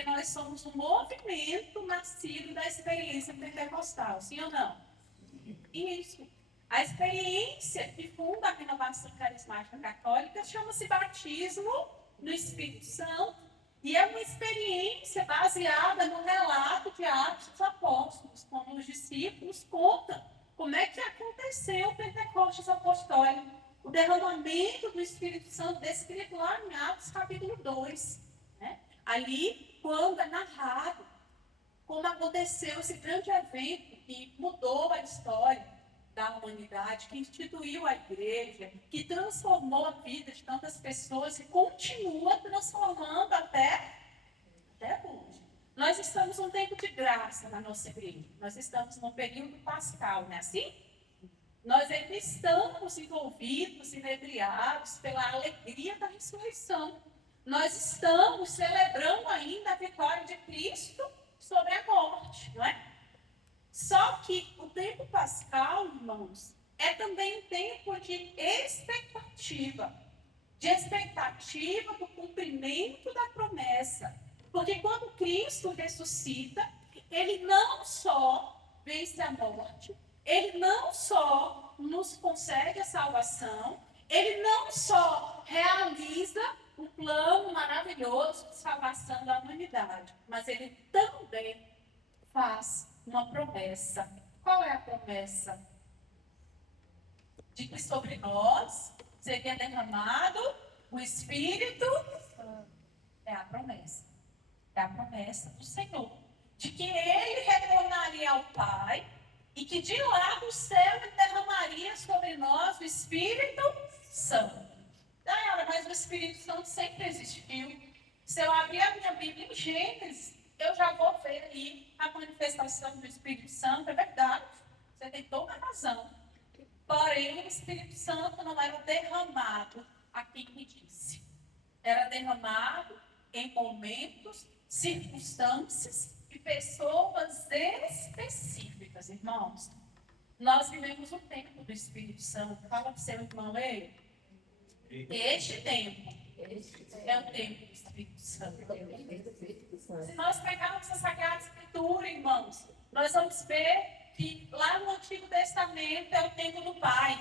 porque nós somos um movimento nascido da experiência pentecostal, sim ou não? Isso. A experiência que funda a renovação carismática católica chama-se batismo no Espírito Santo e é uma experiência baseada no relato de Atos dos Apóstolos, quando os discípulos contam como é que aconteceu o Pentecostes apostólico, o derramamento do Espírito Santo descrito lá em Atos capítulo 2. Né? Ali, quando é narrado como aconteceu esse grande evento que mudou a história da humanidade, que instituiu a igreja, que transformou a vida de tantas pessoas e continua transformando até hoje. Nós estamos num tempo de graça na nossa igreja. Nós estamos no período pascal, não é assim? Nós ainda estamos envolvidos, inebriados pela alegria da ressurreição. Nós estamos celebrando ainda a vitória de Cristo sobre a morte, não é? Só que o tempo pascal, irmãos, é também um tempo de expectativa do cumprimento da promessa. Porque quando Cristo ressuscita, ele não só vence a morte, ele não só nos concede a salvação, ele não só realiza o plano maravilhoso de salvação da humanidade, mas ele também faz uma promessa. Qual é a promessa? De que sobre nós seria derramado o Espírito. É a promessa. É a promessa do Senhor. De que ele retornaria ao Pai e que de lá do céu ele derramaria sobre nós o Espírito Santo. Mas o Espírito Santo sempre existiu. Se eu abrir a minha Bíblia em Gênesis, eu já vou ver aí a manifestação do Espírito Santo. É verdade, você tem toda a razão. Porém, o Espírito Santo não era derramado, aqui que disse. Era derramado em momentos, circunstâncias e pessoas específicas, irmãos. Nós vivemos o tempo do Espírito Santo. Fala para o seu irmão, ei. Este tempo é o tempo do Espírito Santo. Se nós pegarmos a Sagrada Escritura, irmãos, nós vamos ver que lá no Antigo Testamento é o tempo do Pai.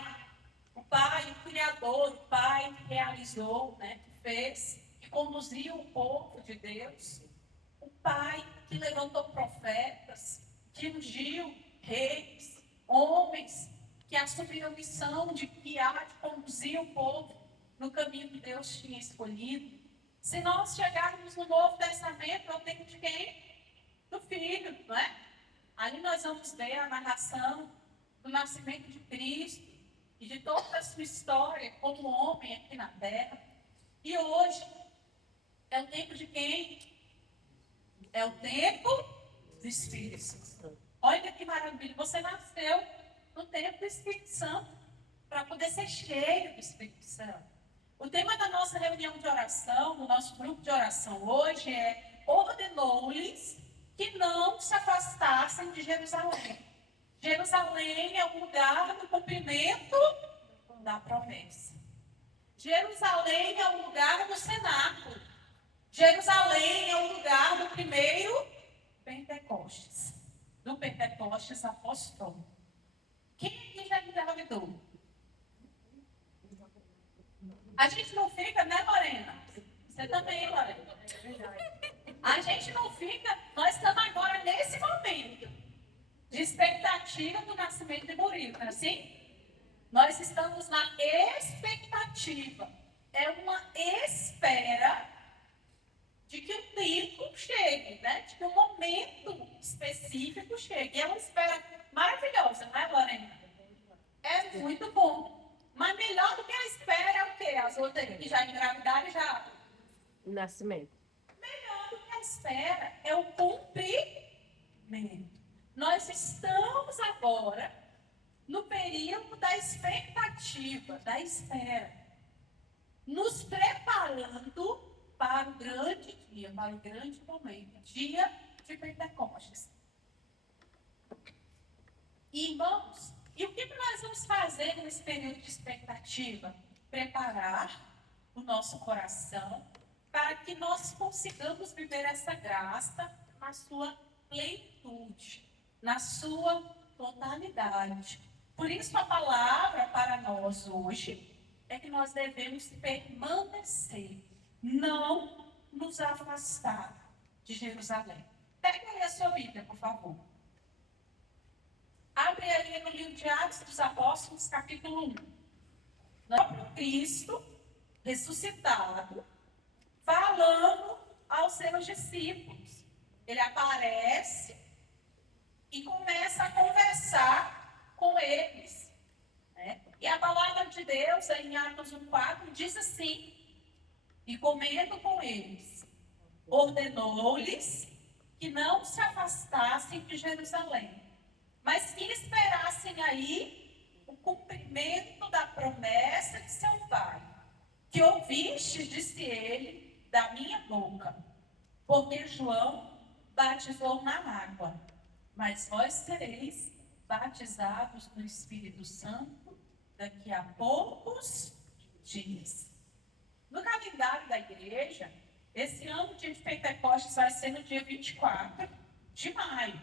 O Pai, o Criador, o Pai que realizou, né, que fez, que conduziu o povo de Deus. O Pai que levantou profetas, que ungiu reis, homens que assumiram a missão de guiar, de conduzir o povo no caminho que Deus tinha escolhido. Se nós chegarmos no Novo Testamento, é o tempo de quem? Do Filho, não é? Ali nós vamos ver a narração do nascimento de Cristo e de toda a sua história como homem aqui na Terra. E hoje é o tempo de quem? É o tempo do Espírito Santo. Olha que maravilha, você nasceu no tempo do Espírito Santo para poder ser cheio do Espírito Santo. O tema da nossa reunião de oração, do nosso grupo de oração hoje é: ordenou-lhes que não se afastassem de Jerusalém. Jerusalém é o lugar do cumprimento da promessa. Jerusalém é o lugar do cenáculo. Jerusalém é o lugar do primeiro Pentecostes. Do Pentecostes apostólico. Quem aqui já engravidou? A gente não fica, né, Lorena? Você também, Lorena. A gente não fica, nós estamos agora nesse momento de expectativa do nascimento de Murilo, não é assim? Nós estamos na expectativa. É uma espera de que o tempo chegue, né? De que um momento específico chegue. E é uma espera maravilhosa, não é, Lorena? É muito bom. Mas melhor do que a espera é o quê? As outras que já engravidaram já... Nascimento. Melhor do que a espera é o cumprimento. Nós estamos agora no período da expectativa, da espera. Nos preparando para o grande dia, para o grande momento, dia de Pentecostes. Irmãos, e o que nós vamos fazer nesse período de expectativa? Preparar o nosso coração para que nós consigamos viver essa graça na sua plenitude, na sua totalidade. Por isso a palavra para nós hoje é que nós devemos permanecer, não nos afastar de Jerusalém. Pegue aí a sua Bíblia, por favor. Abre aí no livro de Atos dos Apóstolos, capítulo 1. O próprio Cristo, ressuscitado, falando aos seus discípulos. Ele aparece e começa a conversar com eles. Né? E a palavra de Deus, em Atos 1,4, diz assim: e comendo com eles, ordenou-lhes que não se afastassem de Jerusalém, mas que esperassem aí o cumprimento da promessa de seu Pai, que ouviste, disse ele, da minha boca, porque João batizou na água, mas vós sereis batizados no Espírito Santo daqui a poucos dias. No calendário da igreja, esse ano, o dia de Pentecostes vai ser no dia 24 de maio.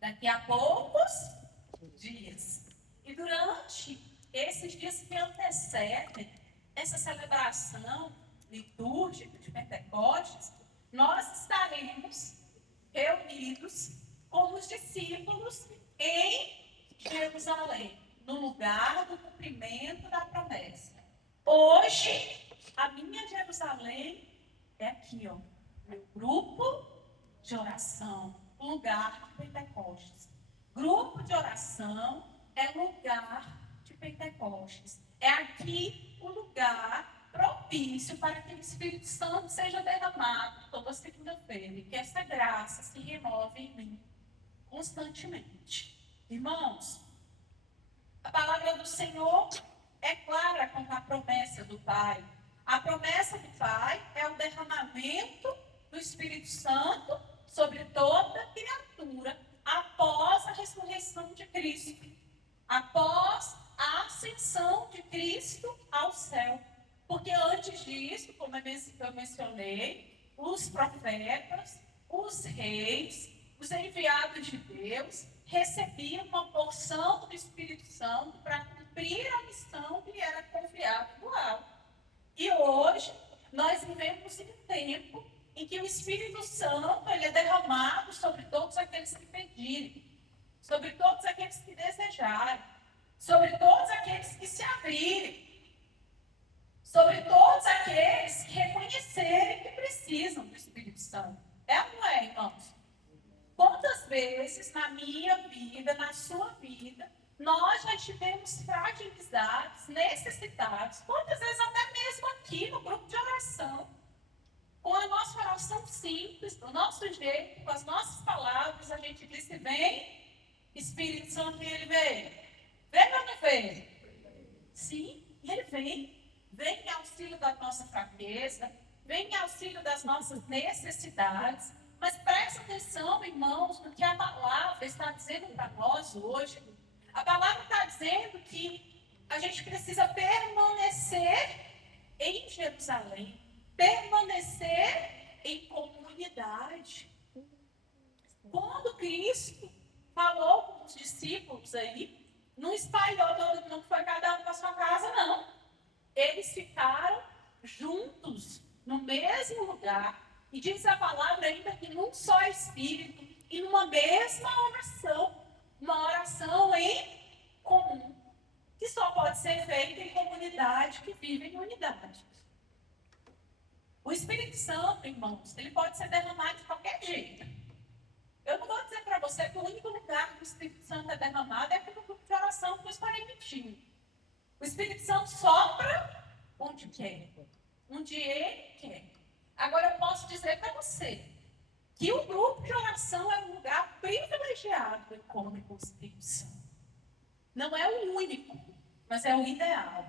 Daqui a poucos dias. E durante esses dias que antecedem essa celebração litúrgica de Pentecostes, nós estaremos reunidos com os discípulos em Jerusalém, no lugar do cumprimento da promessa. Hoje, a minha Jerusalém é aqui, ó, meu grupo de oração, lugar de Pentecostes. Grupo de oração é lugar de Pentecostes. É aqui o lugar propício para que o Espírito Santo seja derramado toda segunda-feira e que essa graça se renove em mim constantemente. Irmãos, a palavra do Senhor é clara quanto à promessa do Pai. A promessa do Pai é o derramamento do Espírito Santo sobre toda criatura após a ressurreição de Cristo, após a ascensão de Cristo ao céu. Porque antes disso, como eu mencionei, os profetas, os reis, os enviados de Deus recebiam uma porção do Espírito Santo para cumprir a missão que lhe era confiada do alto. E hoje nós vivemos em um tempo em que o Espírito Santo ele é derramado sobre todos aqueles que pedirem, sobre todos aqueles que desejarem, sobre todos aqueles que se abrirem, sobre todos aqueles que reconhecerem que precisam do Espírito Santo. É ou não é, irmãos? Quantas vezes na minha vida, na sua vida, nós já estivemos fragilizados, necessitados, quantas vezes até mesmo aqui no grupo de oração, com a nossa oração simples, do nosso jeito, com as nossas palavras, a gente disse: vem, Espírito Santo, e ele veio. Veio ou não veio? Sim, ele vem. Vem em auxílio da nossa fraqueza, vem em auxílio das nossas necessidades. Mas presta atenção, irmãos, no que a palavra está dizendo para nós hoje. A palavra está dizendo que a gente precisa permanecer em Jerusalém, permanecer em comunidade. Quando Cristo falou com os discípulos aí, não espalhou todo mundo, foi cada um para sua casa, não. Eles ficaram juntos, no mesmo lugar. E diz a palavra ainda que num só Espírito e numa mesma oração. Uma oração em comum, que só pode ser feita em comunidade que vive em unidade. O Espírito Santo, irmãos, ele pode ser derramado de qualquer jeito. Eu não vou dizer para você que o único lugar que o Espírito Santo é derramado é aqui no grupo de oração que eu estou repetindo. O Espírito Santo sopra onde quer, onde ele quer. Agora eu posso dizer para você que o grupo de oração é um lugar privilegiado do encontro com o Espírito Santo. Não é o único, mas é o ideal.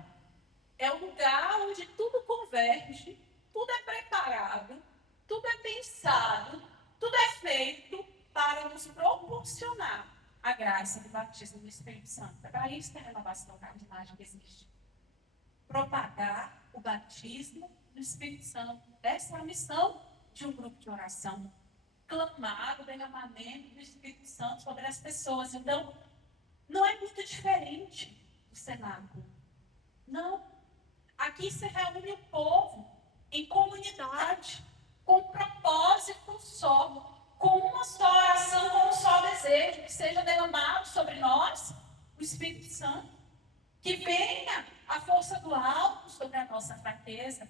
É o lugar onde tudo converge, tudo é preparado, tudo é pensado, tudo é feito para nos proporcionar a graça do batismo do Espírito Santo. É para isso que a renovação carismática existe. Propagar o batismo do Espírito Santo. Essa é a missão de um grupo de oração. Clamar o derramamento do Espírito Santo sobre as pessoas. Então, não é muito diferente do cenáculo. Não. Aqui se reúne o povo em comunidade, com um propósito só, com uma só oração, com um só desejo, que seja derramado sobre nós o Espírito Santo, que venha a força do alto sobre a nossa fraqueza,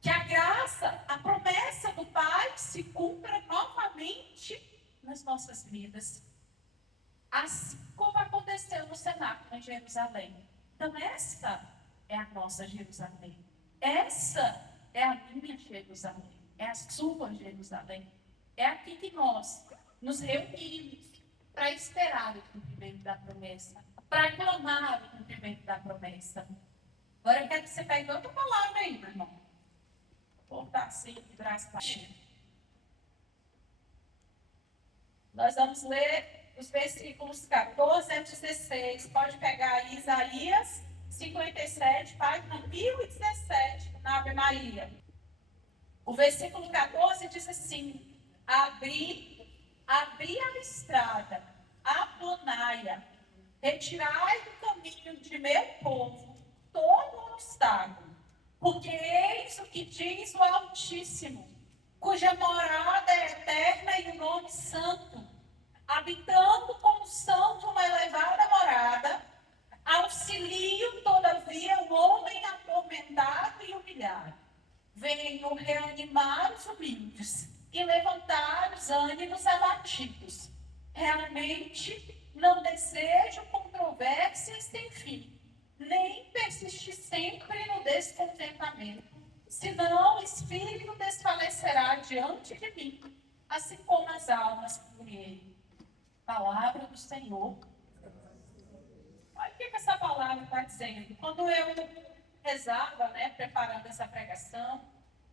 que a graça, a promessa do Pai se cumpra novamente nas nossas vidas. Assim como aconteceu no cenáculo em Jerusalém. Então essa é a nossa Jerusalém. Essa é a minha Jerusalém. É a sua Jerusalém. É aqui que nós nos reunimos para esperar o cumprimento da promessa, para clamar o cumprimento da promessa. Agora eu quero que você pegue outra palavra aí, meu irmão. Vou botar assim, de braço para cima. Nós vamos ler os versículos 14 a 16. Pode pegar aí Isaías 57, página 1017, na Ave Maria. O versículo 14 diz assim: abri a estrada, aplanai-a, retirai do caminho de meu povo todo obstáculo, porque eis o que diz o Altíssimo, cuja morada é eterna e o nome santo, habitando como santo uma elevada morada, auxilio, todavia, o homem atormentado e humilhado. Venho reanimar os humildes e levantar os ânimos abatidos. Realmente não desejo controvérsias sem fim, nem persistir sempre no descontentamento, senão o espírito desfalecerá diante de mim, assim como as almas por ele. Palavra do Senhor. Olha o que essa palavra está dizendo. Quando eu rezava, preparando essa pregação,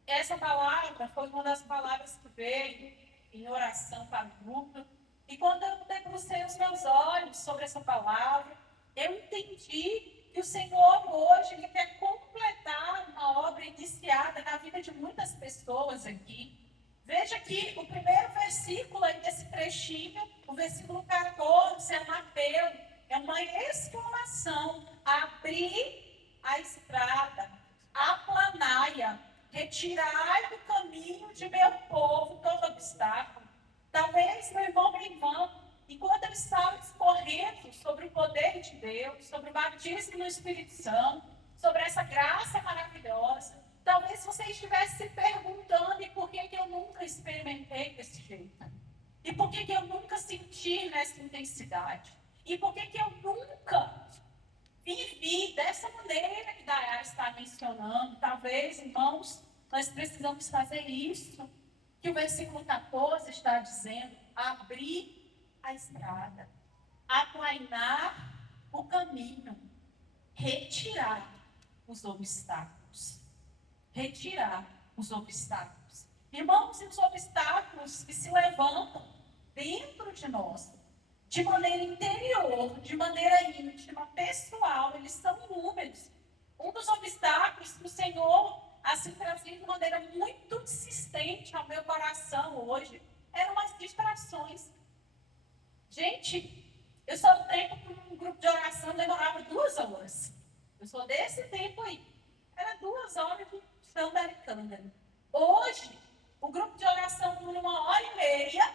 essa palavra foi uma das palavras que veio em oração para o grupo. E quando eu debrucei os meus olhos sobre essa palavra, eu entendi que o Senhor hoje ele quer completar uma obra iniciada na vida de muitas pessoas aqui. Veja que o primeiro versículo aí desse trechinho, o versículo 14, é um apelo, é uma exclamação: abri a estrada, aplanai-a, retirai do caminho de meu povo todo obstáculo. Talvez, meu irmão, minha irmã, enquanto eu estava discorrendo sobre o poder de Deus, sobre o batismo no Espírito Santo, sobre essa graça maravilhosa, talvez você estivesse se perguntando: e por que eu nunca experimentei desse jeito? E por que eu nunca senti nessa intensidade? E por que eu nunca vivi dessa maneira que Dayara está mencionando? Talvez, irmãos, nós precisamos fazer isso que o versículo 14 está dizendo: abrir a estrada, aplainar o caminho, retirar os obstáculos. Retirar os obstáculos. Irmãos, e os obstáculos que se levantam dentro de nós, de maneira interior, de maneira íntima, pessoal, eles são inúmeros. Um dos obstáculos que o Senhor assim trazia de maneira muito insistente ao meu coração hoje eram as distrações. Gente, eu sou do tempo que um grupo de oração demorava 2 horas. Eu sou desse tempo aí. Era 2 horas de oração americana. Hoje, o grupo de oração dura 1h30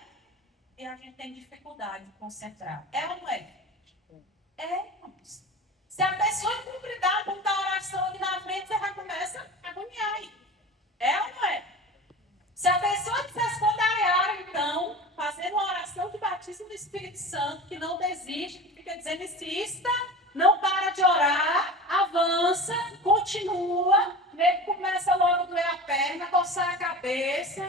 e a gente tem dificuldade de concentrar. É ou não é? É, irmãos. Se a pessoa com cuidado não está oração ali na frente, você já começa a agoniar aí. É ou não é? Se a pessoa dissesse com a Dayara, então, fazendo uma oração de batismo do Espírito Santo, que não desiste, que fica dizendo: insista, não para de orar, avança, continua, começa logo a doer a perna, coçar a cabeça,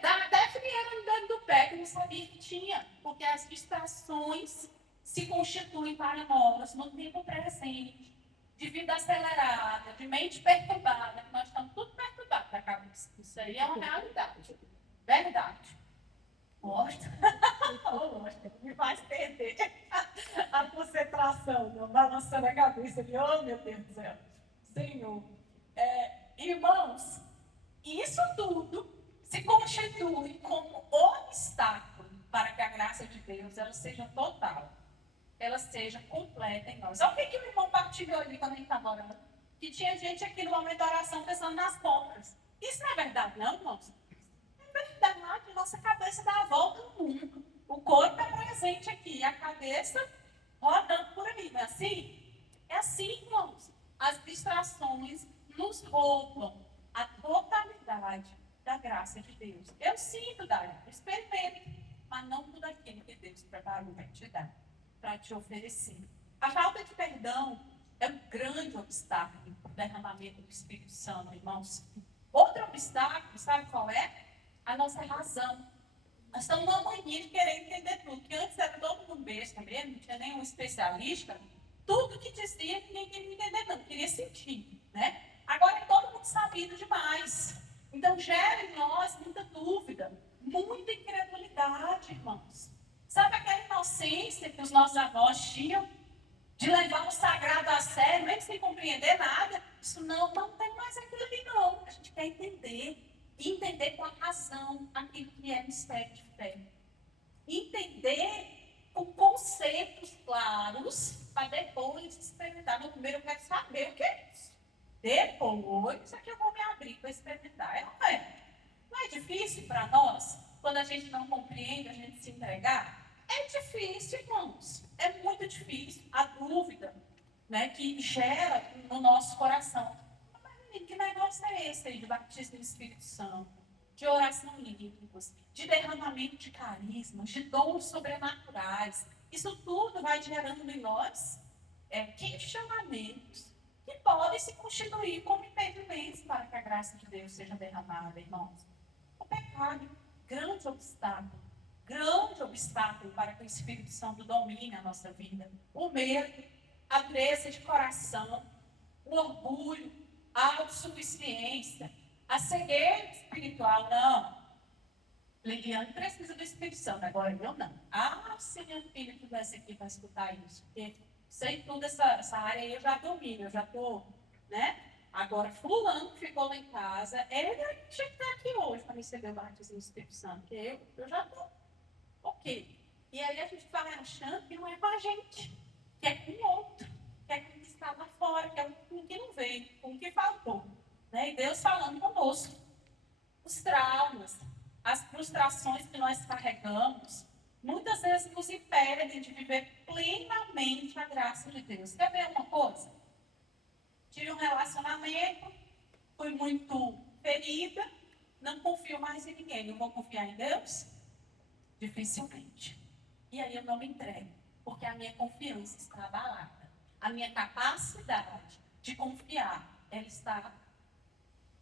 dá até frieira no dedo do pé, que não sabia que tinha, porque as distrações se constituem para nós no tempo presente, de vida acelerada, de mente perturbada, que nós estamos tudo perturbados da cabeça. Isso aí é uma realidade. Verdade. Gosta? Gosta. Me faz perder a concentração, não balançando a cabeça. Oh, meu Deus do céu. Senhor. Irmãos, E isso tudo se constitui como obstáculo para que a graça de Deus ela seja total, ela seja completa em nós. Olha o que o irmão partilhou ali quando a gente estava orando. Que tinha gente aqui no momento da oração pensando nas compras. Isso não é verdade, não, irmãos? É verdade, nossa cabeça dá a volta no mundo. O corpo é presente aqui, a cabeça rodando por aí, não é assim? É assim, irmãos. As distrações nos roubam a totalidade da graça de Deus. Eu sinto, Dário, experimento, mas não tudo aquilo que Deus preparou para te dar, para te oferecer. A falta de perdão é um grande obstáculo para o derramamento do Espírito Santo, irmãos. Outro obstáculo, sabe qual é? A nossa razão. Nós estamos numa mania de querer entender tudo, que antes era todo mundo besta mesmo, não tinha nenhum especialista. Tudo que dizia, ninguém queria entender, não, queria sentir, né? Agora é todo mundo sabido demais. Então gera em nós muita dúvida, muita incredulidade, irmãos. Sabe aquela inocência que os nossos avós tinham de levar o sagrado a sério, mesmo sem compreender nada? Isso não tem mais aquilo ali, não. A gente quer entender. E entender com a razão aquilo que é mistério de fé. Entender com conceitos claros para depois experimentar. No primeiro eu quero saber o que é isso. Depois é que eu vou me abrir para experimentar. Não é? Não é difícil para nós, quando a gente não compreende, a gente se entregar? É difícil, irmãos. É muito difícil. A dúvida, né, que gera no nosso coração. Que negócio é esse aí de batismo do Espírito Santo, de oração em línguas, de derramamento de carismas, de dons sobrenaturais? Isso tudo vai gerando em nós questionamentos que podem se constituir como impedimentos para que a graça de Deus seja derramada, irmãos. O pecado, grande obstáculo para que o Espírito Santo domine a nossa vida. O medo, a dureza de coração, o orgulho, a autossuficiência, a cegueira espiritual. Não. Liliane precisa do Espírito Santo, agora eu não. Se minha filha estivesse aqui para escutar isso, porque sei tudo essa área aí, eu já domino, eu já estou, né? Agora, fulano que ficou lá em casa, ele tinha que estar aqui hoje para receber o batismo do Espírito Santo, porque eu já estou ok. E aí a gente vai achando que não é com a gente, que é com o outro, que é com o que está lá fora, que é com o que não veio, com o que faltou. Né? E Deus falando conosco. Os traumas, as frustrações que nós carregamos, muitas vezes nos impedem de viver plenamente a graça de Deus. Quer ver uma coisa? Tive um relacionamento, fui muito ferida, não confio mais em ninguém. Não vou confiar em Deus? Dificilmente. E aí eu não me entrego, porque a minha confiança está abalada. A minha capacidade de confiar, ela está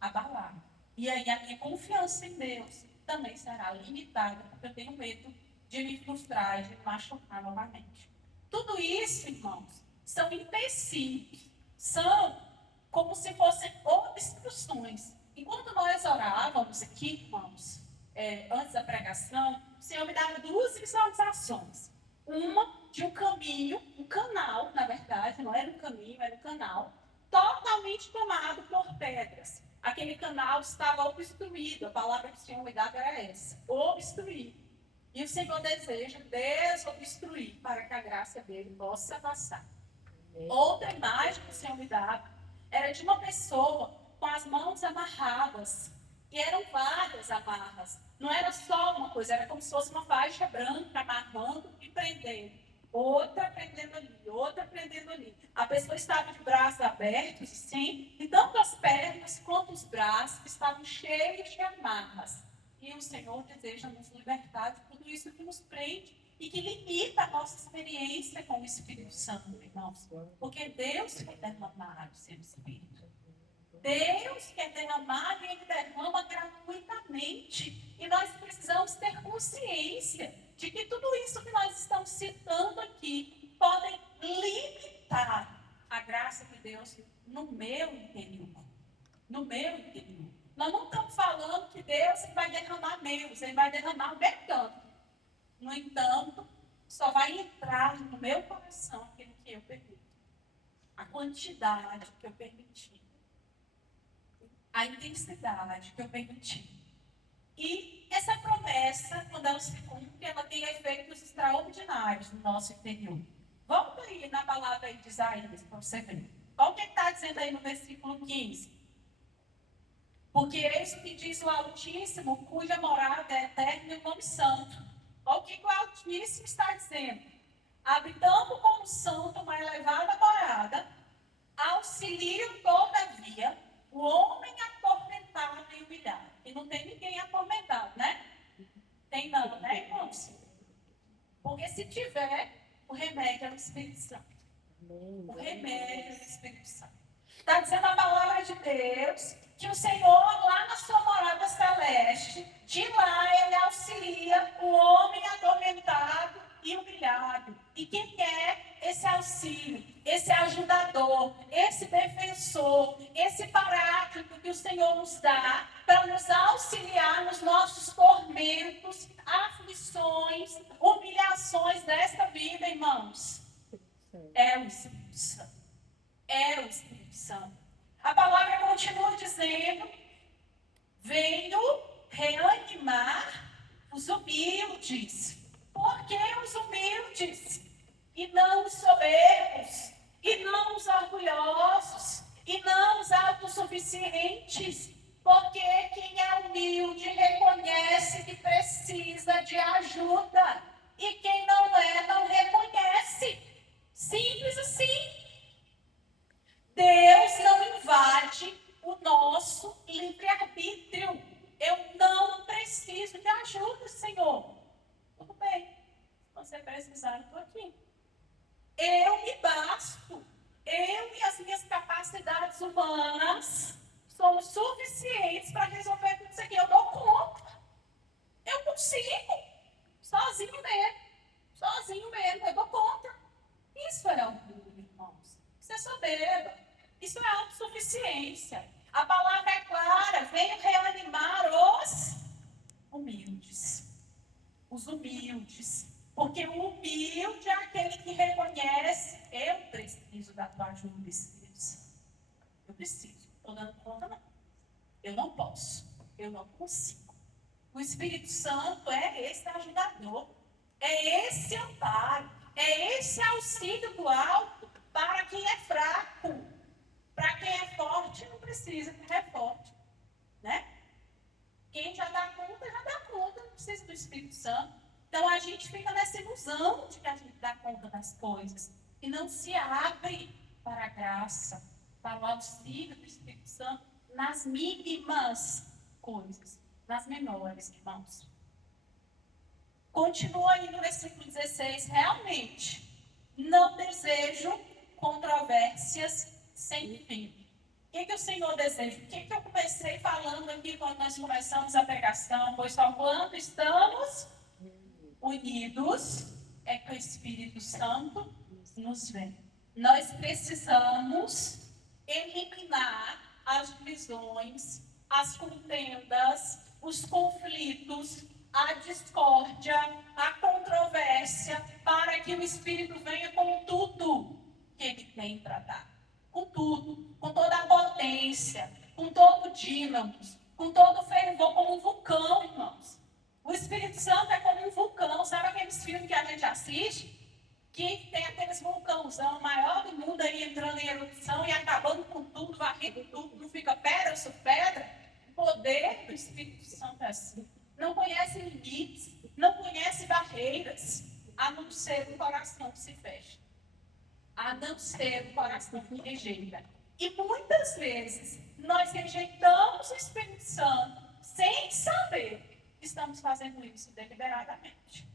abalada. E aí a minha confiança em Deus também será limitada, porque eu tenho medo de me frustrar e de me machucar novamente. Tudo isso, irmãos, são empecilhos, são como se fossem obstruções. Enquanto nós orávamos aqui, irmãos, antes da pregação, o Senhor me dava duas visualizações. Uma de um caminho, um canal, na verdade, não era um caminho, era um canal, totalmente tomado por pedras. Aquele canal estava obstruído, a palavra que o Senhor me dava era essa, obstruído. E o Senhor deseja desobstruir para que a graça dele possa passar. Outra imagem que o Senhor me dava era de uma pessoa com as mãos amarradas. E eram várias amarras. Não era só uma coisa, era como se fosse uma faixa branca amarrando e prendendo. Outra prendendo ali, outra prendendo ali. A pessoa estava de braços abertos, sim, e tanto as pernas quanto os braços estavam cheios de amarras. E o Senhor deseja nos libertar de tudo isso que nos prende e que limita a nossa experiência com o Espírito Santo, irmãos. Porque Deus quer derramar o seu Espírito. Deus quer derramar e Ele derrama gratuitamente. E nós precisamos ter consciência de que tudo isso que nós estamos citando aqui podem limitar a graça de Deus no meu interior. No meu interior. Nós não estamos falando que Deus vai derramar meus, Ele vai derramar o meu tanto. No entanto, só vai entrar no meu coração aquilo que eu permito. A quantidade que eu permiti. a intensidade que eu permiti. E essa promessa, quando ela se cumpre, ela tem efeitos extraordinários no nosso interior. Volta aí na palavra de Isaías para você ver. Olha o que está dizendo aí no versículo 15. Porque eis o que diz o Altíssimo, cuja morada é eterna e o nome santo. Olha o que o Altíssimo está dizendo. Habitando como santo uma elevada morada, auxilio todavia o homem atormentado e humilhado. E não tem ninguém atormentado, né? Tem não, né, irmãos? Porque se tiver, o remédio é o Espírito Santo. O remédio é o Espírito Santo. Está dizendo a palavra de Deus que o Senhor, lá na sua morada celeste, de lá ele auxilia o homem atormentado e humilhado. E quem é esse auxílio, esse ajudador, esse defensor, esse paráclito que o Senhor nos dá para nos auxiliar nos nossos tormentos, aflições, humilhações desta vida, irmãos? É o Espírito Santo. É o Espírito Santo. A palavra continua dizendo: venho reanimar os humildes. Por que os humildes? E não os soberbos, e não os orgulhosos, e não os autossuficientes. Porque quem é humilde reconhece que precisa de ajuda. E quem não é, não reconhece. Simples assim. Deus não invade o nosso livre-arbítrio. Eu não preciso de ajuda, Senhor. Tudo bem. Se você precisar, eu estou aqui. Eu me basto. Eu e as minhas capacidades humanas somos suficientes para resolver tudo isso aqui. Eu dou conta. Eu consigo. Sozinho mesmo. Sozinho mesmo. Eu dou conta. Isso é orgulho, irmãos. Isso é soberba. Isso é autossuficiência. A palavra é clara. Venho reanimar os humildes. Os humildes. Porque o humilde é aquele que reconhece: eu preciso da tua ajuda, Espírito Santo. Eu preciso. Estou dando conta, não. Eu não posso. Eu não consigo. O Espírito Santo é esse ajudador. É esse amparo. É esse auxílio do alto para quem é fraco. Para quem é forte, não precisa, é forte. Né? Quem já dá conta, não precisa do Espírito Santo. Então a gente fica nessa ilusão de que a gente dá conta das coisas e não se abre para a graça, para o auxílio do Espírito Santo nas mínimas coisas, nas menores, irmãos. Continua aí no versículo 16. Realmente, não desejo controvérsias sem fim. O que o Senhor deseja? O que eu comecei falando aqui quando nós começamos a pregação? Pois só quando estamos unidos é que o Espírito Santo nos vem. Nós precisamos eliminar as divisões, as contendas, os conflitos, a discórdia, a controvérsia, para que o Espírito venha com tudo que ele tem para dar. Com tudo, com toda a potência, com todo o dínamo, com todo o fervor, como um vulcão, irmãos. O Espírito Santo é como um vulcão. Sabe aqueles filmes que a gente assiste? Que tem aqueles vulcãozão maior do mundo aí entrando em erupção e acabando com tudo, varrendo tudo, não fica pedra sobre pedra. O poder do Espírito Santo é assim. Não conhece limites, não conhece barreiras, a não ser o coração que se fecha. A não ser o coração que rejeita. E muitas vezes nós rejeitamos o Espírito Santo sem saber que estamos fazendo isso deliberadamente.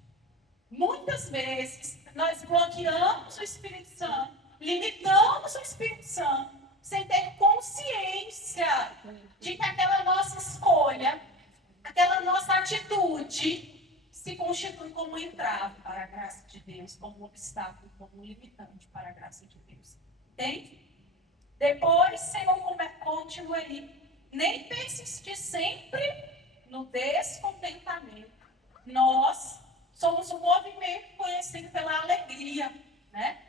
Muitas vezes nós bloqueamos o Espírito Santo, limitamos o Espírito Santo, sem ter consciência de que aquela nossa escolha, aquela nossa atitude se constitui como um entrave para a graça de Deus, como um obstáculo, como um limitante para a graça de Deus. Entende? Depois, Senhor, continua aí. Nem persistir sempre no descontentamento. Nós somos um movimento conhecido pela alegria, né?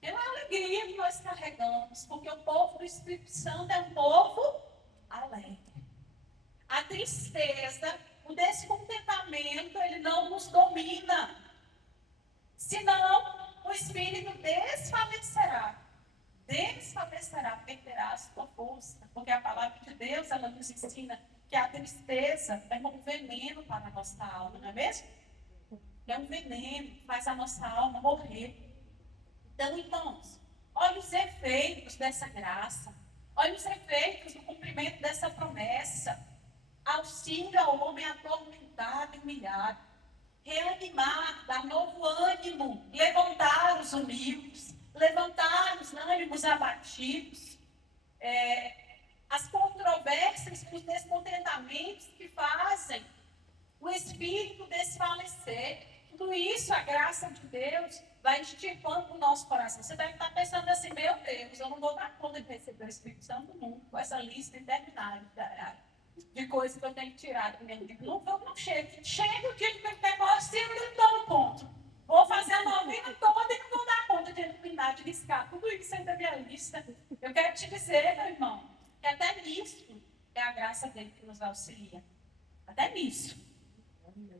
Pela alegria que nós carregamos, porque o povo do Espírito Santo é um povo tristeza, o descontentamento, ele não nos domina. Senão, o espírito desfalecerá. Desfalecerá, perderá a sua força. Porque a palavra de Deus, ela nos ensina que a tristeza é um veneno para a nossa alma, não é mesmo? É um veneno que faz a nossa alma morrer. Então, irmãos, olha os efeitos dessa graça. Olha os efeitos do cumprimento dessa promessa. Auxílio ao homem atormentado e humilhado. Reanimar, dar novo ânimo, levantar os humildes, levantar os ânimos abatidos. As controvérsias, os descontentamentos que fazem o espírito desfalecer. Tudo isso, a graça de Deus vai estirpando o nosso coração. Você deve estar pensando assim, meu Deus, eu não vou dar conta de receber o Espírito Santo nunca, com essa lista interminável de coisas que eu tenho que tirar do meu livro. Não chega. Chega o dia de Pentecostes e eu não tomo conta. Vou fazer a novena toda e não vou dar conta de eliminar, de riscar tudo isso aí da minha lista. Eu quero te dizer, meu irmão, que até nisso é a graça dele que nos auxilia. Até nisso.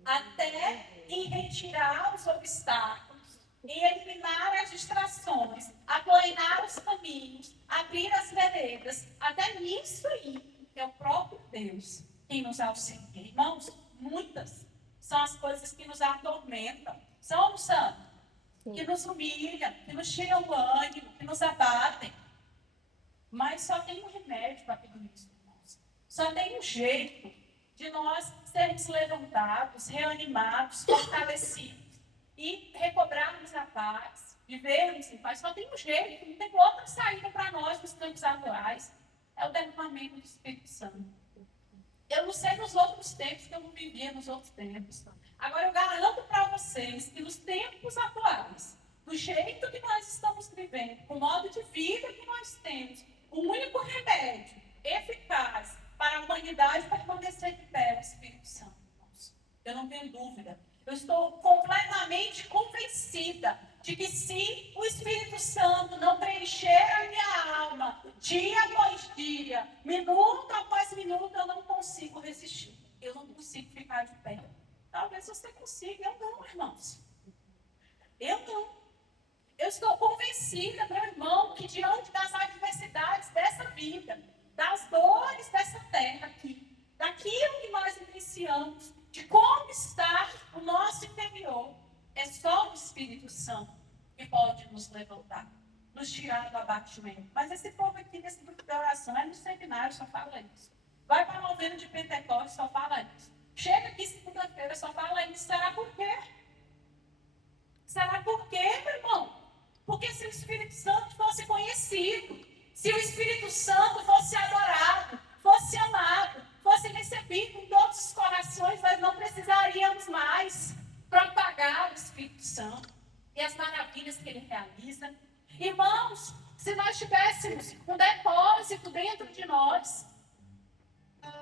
Até em retirar os obstáculos, em eliminar as distrações, aplanar os caminhos, abrir as veredas. Até nisso aí é o próprio Deus quem nos auxilia. Irmãos, muitas são as coisas que nos atormentam. São ou não são? Que nos humilham, que nos tiram o ânimo, que nos abatem. Mas só tem um remédio para tudo isso, irmãos. Só tem um jeito de nós sermos levantados, reanimados, fortalecidos e recobrarmos a paz, vivermos em paz. Só tem um jeito, não tem outra saída para nós nos tempos atuais. É o derramamento do Espírito Santo. Eu não sei nos outros tempos, que eu não vivia nos outros tempos. Agora eu garanto para vocês que nos tempos atuais, do jeito que nós estamos vivendo, com o modo de vida que nós temos, o único remédio eficaz para a humanidade permanecer de pé é o Espírito Santo. Eu não tenho dúvida. Eu estou completamente convencida de que se o Espírito Santo não preencher a minha alma, dia após dia, minuto após minuto, eu não consigo resistir. Eu não consigo ficar de pé. Talvez você consiga, eu não, irmãos. Eu não. Eu estou convencida, meu irmão, que diante das adversidades dessa vida, das dores dessa terra aqui, daquilo que nós iniciamos, de como está o nosso interior, é só o Espírito Santo que pode nos levantar, nos tirar do abatimento. Mas esse povo aqui nesse grupo de oração, é no seminário, só fala isso. Vai para a novena de Pentecostes, só fala isso. Chega aqui segunda-feira, só fala isso. Será por quê? Será por quê, meu irmão? Porque se o Espírito Santo fosse conhecido, se o Espírito Santo fosse adorado, fosse amado, fosse recebido em todos os corações, nós não precisaríamos mais propagar o Espírito Santo e as maravilhas que ele realiza. Irmãos, se nós tivéssemos um depósito dentro de nós,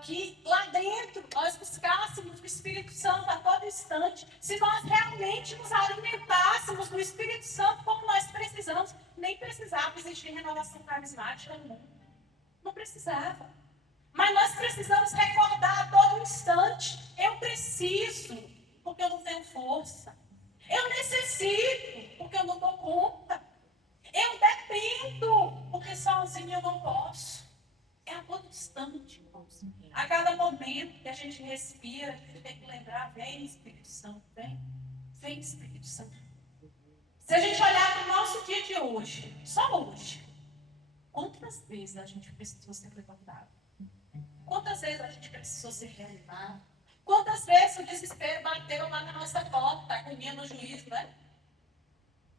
que lá dentro nós buscássemos o Espírito Santo a todo instante, se nós realmente nos alimentássemos do Espírito Santo como nós precisamos, nem precisava existir renovação carismática no mundo. Não precisava. Mas nós precisamos recordar a todo instante. Eu preciso, porque eu não tenho força. Eu necessito, porque eu não dou conta. Eu dependo, porque sozinho eu não posso. É a todo instante, irmãos. A cada momento que a gente respira, a gente tem que lembrar, vem Espírito Santo, vem Espírito Santo. Se a gente olhar para o nosso dia de hoje, só hoje, quantas vezes a gente precisou ser levantado? Quantas vezes a gente precisou ser reanimado? Quantas vezes o desespero bateu lá na nossa porta, a agonia no juízo, né?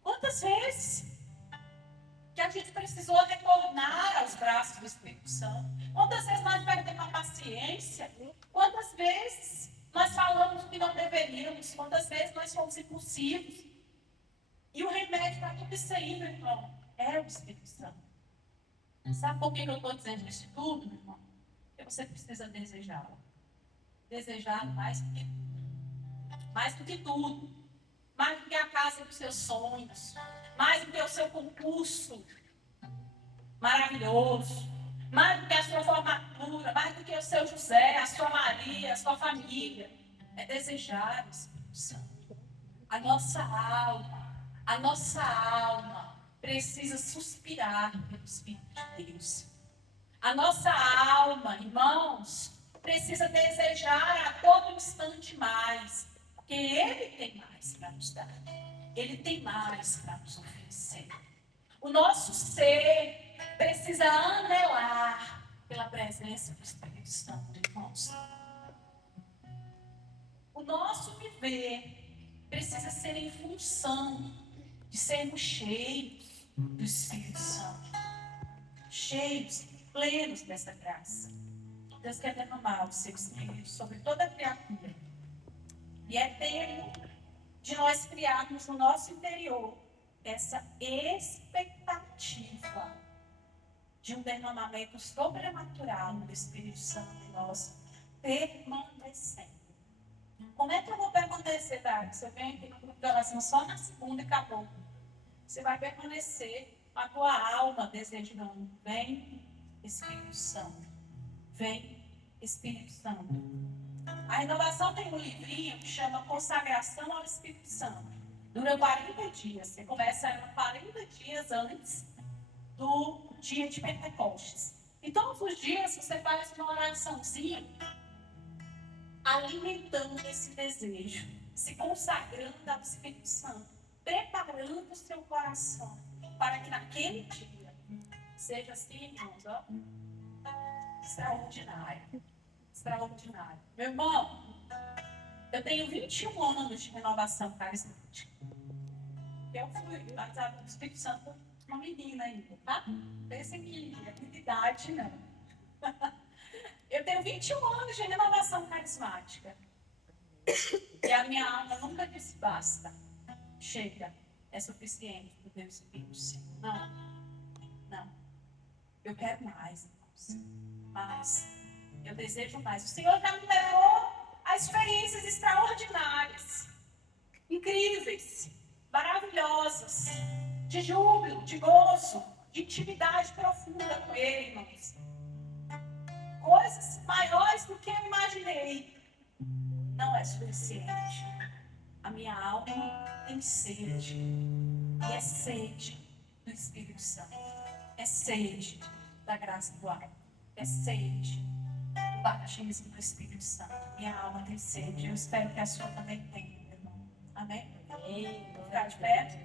Quantas vezes que a gente precisou retornar aos braços do Espírito Santo? Quantas vezes nós perdemos a paciência? Quantas vezes nós falamos o que não deveríamos? Quantas vezes nós fomos impulsivos? E o remédio para tudo isso aí, meu irmão, é o Espírito Santo. Sabe por que eu estou dizendo isso tudo, meu irmão? Porque você precisa desejá-lo. Desejá-lo mais do que tudo. Mais do que tudo. Mais do que a casa dos seus sonhos. Mais do que o seu concurso maravilhoso. mais do que a sua formatura, mais do que o seu José, a sua Maria, a sua família. É desejar o Espírito Santo. A nossa alma precisa suspirar pelo Espírito de Deus. A nossa alma, irmãos, precisa desejar a todo instante mais, porque Ele tem mais para nos dar. Ele tem mais para nos oferecer. O nosso ser precisa anelar pela presença do Espírito Santo, irmãos. O nosso viver precisa ser em função de sermos cheios do Espírito Santo. Cheios, plenos dessa graça. Deus quer derramar o seu Espírito sobre toda a criatura. E é tempo de nós criarmos no nosso interior essa expectativa de um derramamento sobrenatural do Espírito Santo em nós, permanecendo. Como é que eu vou permanecer, Dário? Você vem aqui no grupo de oração só na segunda e acabou. Você vai permanecer com a tua alma desejando. Vem, Espírito Santo. Vem, Espírito Santo. A renovação tem um livrinho que chama Consagração ao Espírito Santo. Dura 40 dias. Você começa 40 dias antes do dia de Pentecostes. E todos os dias você faz uma oraçãozinha alimentando esse desejo, se consagrando ao Espírito Santo, preparando o seu coração para que naquele dia seja assim, irmãos, ó, extraordinário. Extraordinário. Meu irmão, eu tenho 21 anos de renovação carismática. Eu fui batizada no Espírito Santo uma menina ainda, tá? Pensem que é muita idade, não. Eu tenho 21 anos de renovação carismática. E a minha alma nunca disse basta. Chega, é suficiente para o Deus Espírito Santo. Não, não. Eu quero mais, irmãos. Mais. Eu desejo mais. O Senhor já me levou a experiências extraordinárias, incríveis, maravilhosas, de júbilo, de gozo, de intimidade profunda com Ele, irmãos. Coisas maiores do que eu imaginei. Não é suficiente. A minha alma tem sede. E é sede do Espírito Santo. É sede da graça do alto. É sede do batismo do Espírito Santo. Minha alma tem sede. Eu espero que a sua também tenha, meu irmão. Amém? Vou ficar de pé.